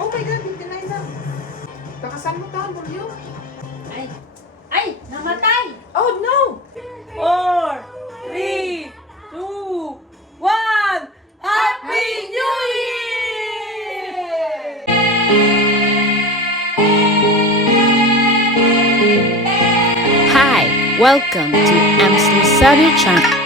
Oh my God, hindi na isa. Takasan mo ta, Julio. Ay! Ay! Namatay! Oh no! 4, 3, 2, 1! Happy New Year! Hi, welcome to M's Lucero channel.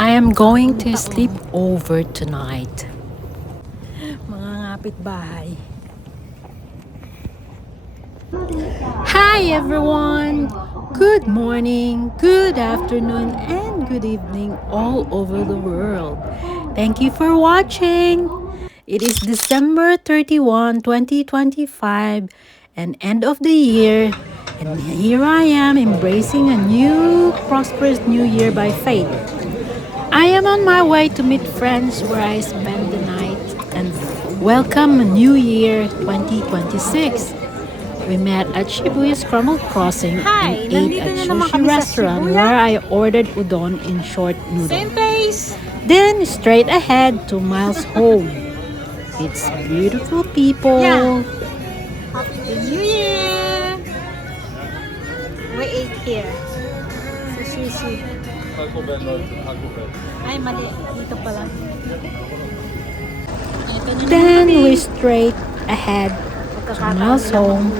I am going to sleep over tonight. Mga ngapit bahay. Hi everyone! Good morning, good afternoon, and good evening all over the world. Thank you for watching. It is December 31, 2025 and end of the year. And here I am embracing a new prosperous new year by faith. I am on my way to meet friends where I spend the night and welcome a new year 2026. We met at Shibuya Scramble Crossing and ate at sushi restaurant where I ordered udon in short noodles. Same face! Then straight ahead 2 miles home. It's beautiful people. Yeah. Happy New Year! We ate here. Sa sushi. Ay, mali. Dito pala. Ito na Then we straight ahead 2 miles home.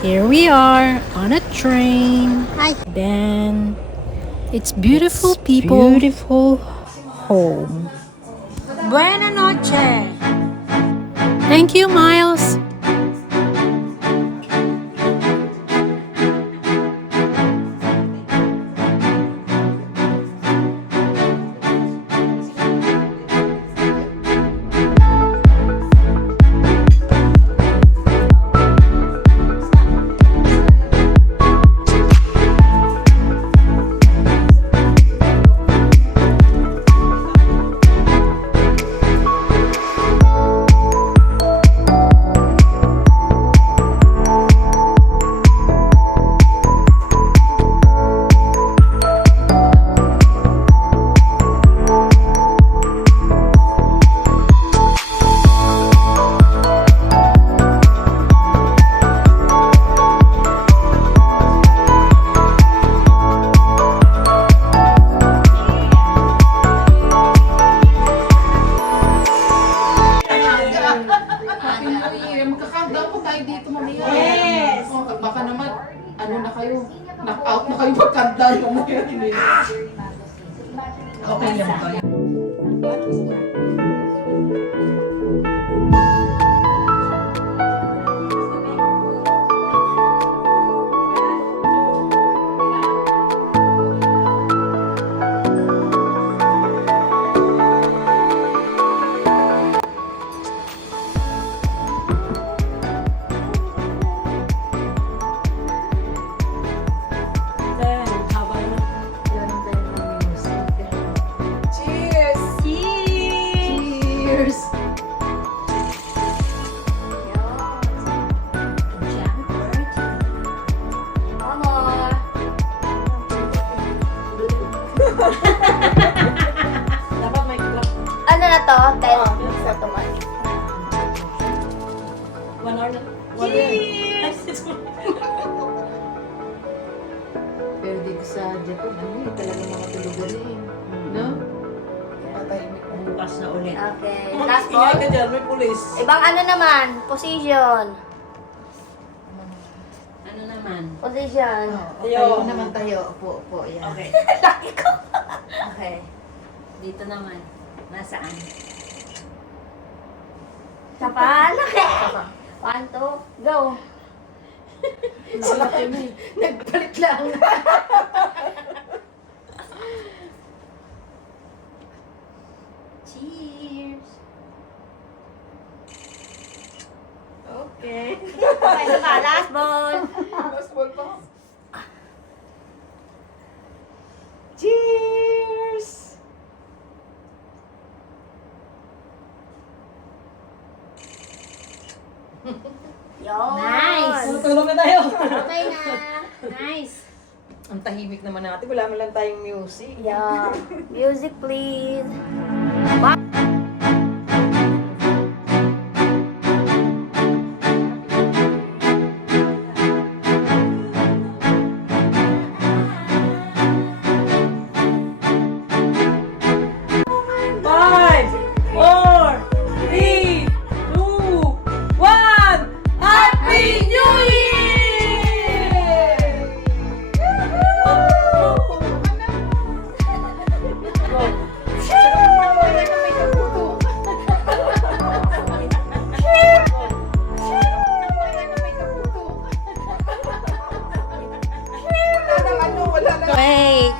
Here we are on a train. Hi. Then it's beautiful people. Beautiful home. Buena noche! Thank you, Miles. Happy New Year. Magka-countdown po tayo dito mamaya. Yes! Oh, baka naman, ano na kayo? Knock out na kayo mag-countdown mamaya. Okay lang ba? Cheers! Cheers! Dapat may clock. Ano na to? 10 sa tuman. 1 hour na. Cheers! Pero dito sa Japan, talaga mga tulugan eh. No? Patahimik ang Bukas na ulit. Okay. Ingay Last ka call. dyan, may pulis. Ibang ano naman? Position. Ano naman? Position. tayo naman tayo. Upo, yan. Okay. Laki ko. Okay. Dito naman. Nasaan? Sa palaki. 1, 2, go. Malaki mo eh. Nagpalit lang. Isa pa, last ball. Last ball pa. Cheers! Yun. Nice! Tulog na tayo. Okay na. Nice. Ang tahimik naman natin. Wala man lang tayong music. Yeah. Music, please. Five, four, three, two, one. Happy New Year! Wait.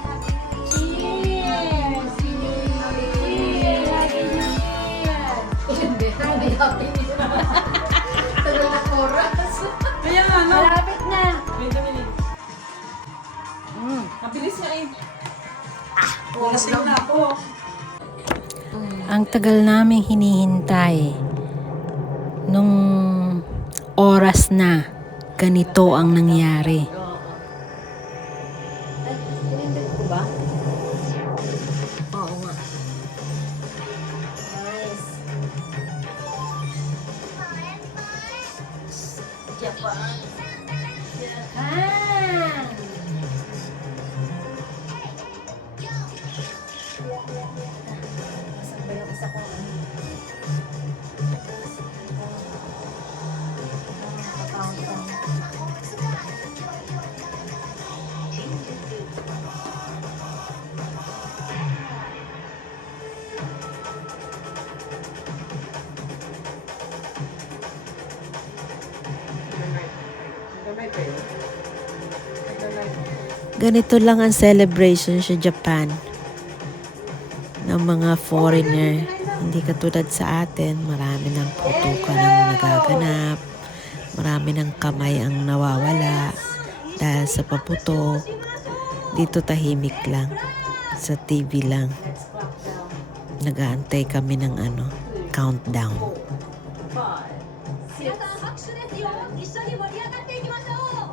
Tagal na oras. Kaya nga, no? Malapit na. Wait a minute. Mabilis nga eh. Lasing na ako. Ang tagal naming hinihintay. Nung oras na, ganito ang nangyari. Ay, pinindot ko ba? Oo nga. Nice. Japan. Japan. Nasaan ba yung isa ko? Ganito lang ang celebration sa Japan ng mga foreigner. Hindi katulad sa atin, marami ng putukan ang nagaganap, marami ng kamay ang nawawala dahil sa paputok. Dito tahimik lang, sa TV lang. Nag-aantay kami ng countdown. 皆さん拍手ですよ。一緒に盛り上がっていきましょう。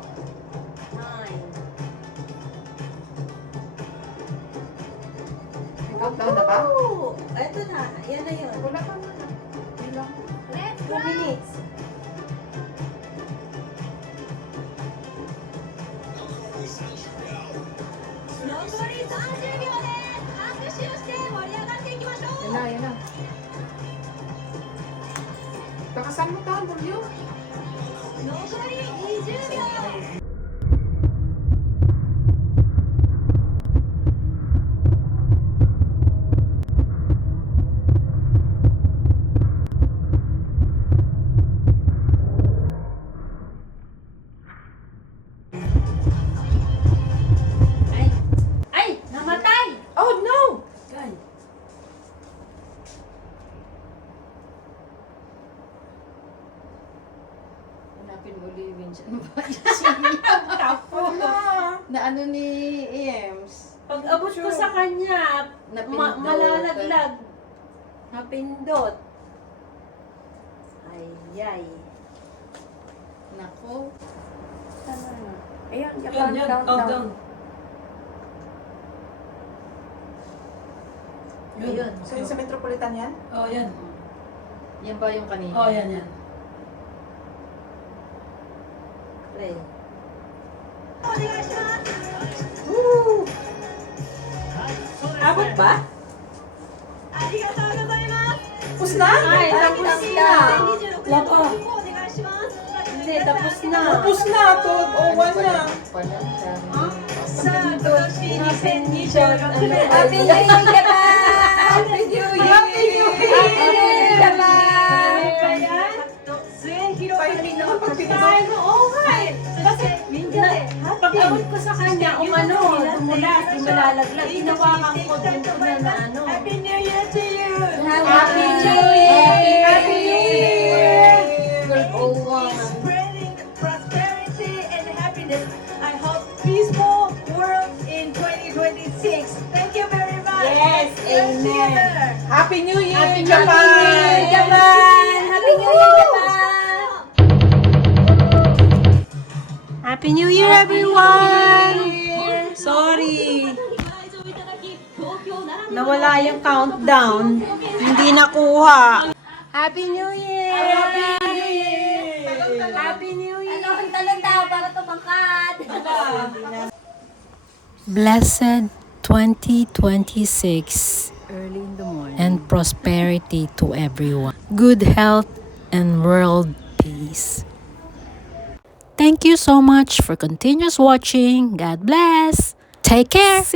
Countdown na ba? Ito na. Yan na yun. Wala pa na. Ilang? 2 minutes.残り30秒で拍手をして盛り上がっていきましょ Yan う。 na, yan na. Bakasan mo ka, Julio. 残り20秒。 Ay! Ay! Namatay! Oh, no! Gan. Hanapin mo ulit yung Vincent. Ano ba? Tapo. Na ano ni Ems? Pag abot ko sa kanya, Napindot. malalaglag. Napindot. Ay. Nako. Ayun, Japan countdown. Ayun. So yung sa Metropolitan yan? Oh, yan. Yan ba yung kanina? Oh, yan. Play. お願いします。 Abot ba? ありがとうございます。 Tapos na? Ay, tapos na. 2026年 Lapa. の曲をお願いします。 Hindi, tapos na. Tapos na. 12:01 na.さあ、今年2026年。 Happy New Year, Japan! Happy New Year! Happy New Year, Japan! Kaya, 末広がりの国際の大声。そして、みんなで Pag abot ko sa kanya, dumulas, di malalaglag. Hinawakan ko din ko na ano. Happy New Year to you! Happy New Year! Happy New Year! Year! 12:01. Spreading the 2026. Thank you very much. Yes, amen. Happy New Year, Happy New Japan! Year, Japan! Happy New Year, Japan! Happy New Year, everyone! Sorry. Nawala yung countdown. Hindi nakuha. Happy New Year! Happy New Year! Talon daw para tumangkad. Blessed 2026 early in the morning and prosperity to everyone. Good health and world peace. Thank you so much for continuous watching. God bless. Take care.